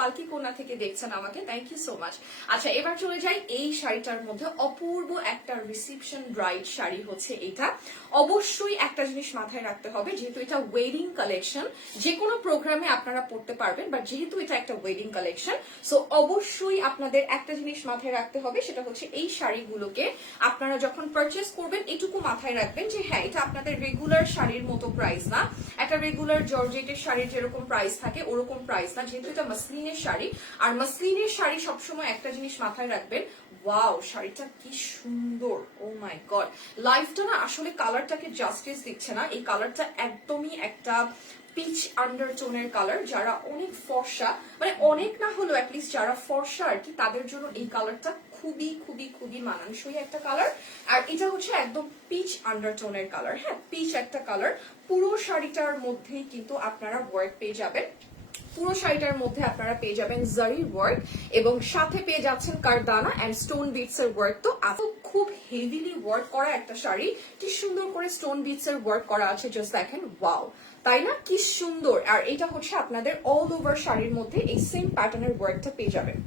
পালকি কোনা থেকে দেখছেন আমাকে, থ্যাংক ইউ সো মাচ। আচ্ছা এবার চলে যাই এই শাড়িটার মধ্যে, অপূর্ব একটা রিসেপশন ব্রাইড শাড়ি হচ্ছে এটা। অবশ্যই একটা জিনিস মাথায় রাখতে হবে, যেহেতু এটা ওয়েডিং কালেকশন, যে কোনো প্রোগ্রামে আপনারা পড়তে পারবেন, বাট যেহেতু এটা একটা ওয়েডিং কালেকশন, সো অবশ্যই আপনাদের একটা জিনিস মাথায় রাখতে হবে, সেটা হচ্ছে এই শাড়িগুলোকে আপনারা যখন পারচেস করবেন এটুকু মাথায় রাখবেন যে হ্যাঁ এটা আপনাদের রেগুলার শাড়ির মতো প্রাইস না, একটা রেগুলার জর্জেটের শাড়ির যেরকম প্রাইস থাকে ওরকম প্রাইস না, যেহেতু এটা মাসলিনের শাড়ি। আর মাসলিনের শাড়ি সবসময় একটা জিনিস মাথায় রাখবেন, ওয়াও শাড়িটা কি সুন্দর, ও মাই গড। লাইফটা না আসলে কালারটাকে জাস্টিস দিচ্ছে না, এই কালারটা একদমই একটা পিচ আন্ডারটোনের কালার। যারা অনেক ফর্সা, মানে অনেক না হলেও অ্যাটলিস্ট যারা ফর্সা আর কি, তাদের জন্য এই কালারটা খুবই খুবই খুবই মানানসই একটা কালার। আর এটা হচ্ছে একদম পিচ আন্ডারটোনের কালার, হ্যাঁ পিচ একটা কালার। পুরো শাড়িটার মধ্যেই কিন্তু আপনারা ওয়ার্ক পেয়ে যাবেন, পুরো শাড়িটার মধ্যে আপনারা পেয়ে যাবেন জারি ওয়ার্ক, এবং সাথে পেয়ে যাচ্ছেন কারদানা এন্ড স্টোন বিটস এর ওয়ার্ক। তো খুব হেভিলি ওয়ার্ক করা একটা শাড়ি, কি সুন্দর করে স্টোন বিটস এর ওয়ার্ক করা আছে, জাস্ট দেখেন ওয়াও, তাই না, কি সুন্দর। আর এটা হচ্ছে আপনাদের অল ওভার শাড়ির মধ্যে এই সেম প্যাটার্নের ওয়ার্কটা পেয়ে যাবেন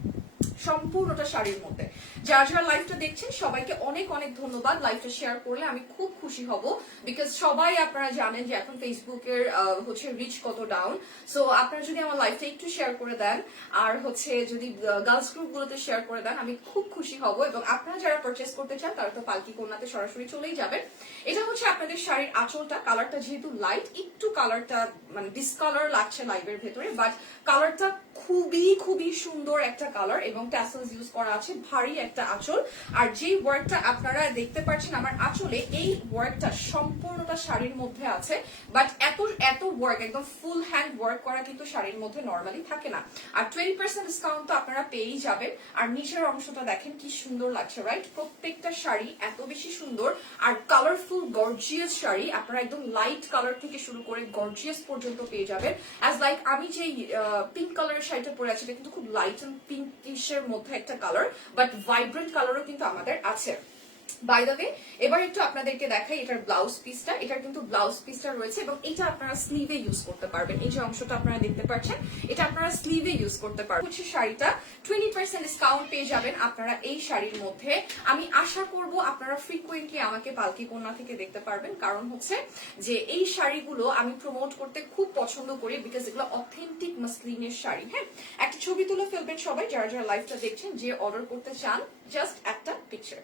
সম্পূর্ণটা শাড়ির মধ্যে। যারা যারা লাইভটা দেখছেন সবাইকে অনেক অনেক ধন্যবাদ, লাইভটা শেয়ার করলে আমি খুব খুশি হব, বিকজ সবাই আপনারা জানেন যে এখন ফেসবুকের হচ্ছে রিচ কত ডাউন। সো আপনারা যদি আমার লাইভটা একটু শেয়ার করে দেন, আর হচ্ছে যদি গার্লস গ্রুপ গুলোতে শেয়ার করে দেন, আমি খুব খুশি হব। এবং আপনারা যারা পারচেস করতে চান তারা তো পালকি কোনাতে সরাসরি চলেই যাবেন। এটা হচ্ছে আপনাদের শাড়ির আঁচলটা, কালারটা যেহেতু লাইট, একটু কালারটা মানে ডিসকালার লাগছে লাইভের ভেতরে, বাট কালারটা খুবই খুবই সুন্দর একটা কালার, এবং ট্যাসেলস ইউজ করা আছে, ভারী একটা আঁচল। আর যে ওয়ার্কটা আপনারা দেখতে পাচ্ছেন আমার আঁচলে, এই ওয়ার্কটা সম্পূর্ণটা শাড়ির মধ্যে আছে, বাট এত এত ওয়ার্ক, একদম ফুল হ্যান্ড ওয়ার্ক করা কিন্তু শাড়ির মধ্যে নর্মালি থাকে না। আর 20% ডিসকাউন্ট তো আপনারা পেয়েই যাবেন। আর নিচের অংশটা দেখেন কি সুন্দর লাগছে, রাইট? প্রত্যেকটা শাড়ি এত বেশি সুন্দর আর কালারফুল গর্জিয়াস শাড়ি, আপনারা একদম লাইট কালার থেকে শুরু করে গর্জিয়াস পর্যন্ত পেয়ে যাবেন। অ্যাজ লাইক আমি যে পিঙ্ক কালারের শাড়িটা পরে আছি, এটা কিন্তু খুব লাইট এন্ড পিঙ্কিশের মধ্যে একটা কালার, বাট ভাইব্রেন্ট কালারও কিন্তু আমাদের আছে। বাই দ্য ওয়ে, এবার একটু আপনাদেরকে দেখাই এটার ব্লাউজ পিসটা। এটার কিন্তু ব্লাউজ পিসটা রয়েছে, এবং এটা আপনারা স্লিভে ইউজ করতে পারবেন। এই যে অংশটা আপনারা দেখতে পাচ্ছেন, এটা আপনারা স্লিভে ইউজ করতে পারবেন। হচ্ছে শাড়িটা 20% ডিসকাউন্ট পেয়ে যাবেন আপনারা এই শাড়ির মধ্যে। আমি আশা করব আপনারা ফ্রিকুয়েন্টলি আমাকে পালকি কোনা থেকে দেখতে পারবেন, কারণ হচ্ছে যে এই শাড়িগুলো আমি প্রমোট করতে খুব পছন্দ করি, বিকজ এগুলো অথেন্টিক মাসলিনের শাড়ি। হ্যাঁ, একটা ছবি তুলে ফেলবেন সবাই যারা যারা লাইভটা দেখছেন, যে অর্ডার করতে চান, জাস্ট একটা পিকচার।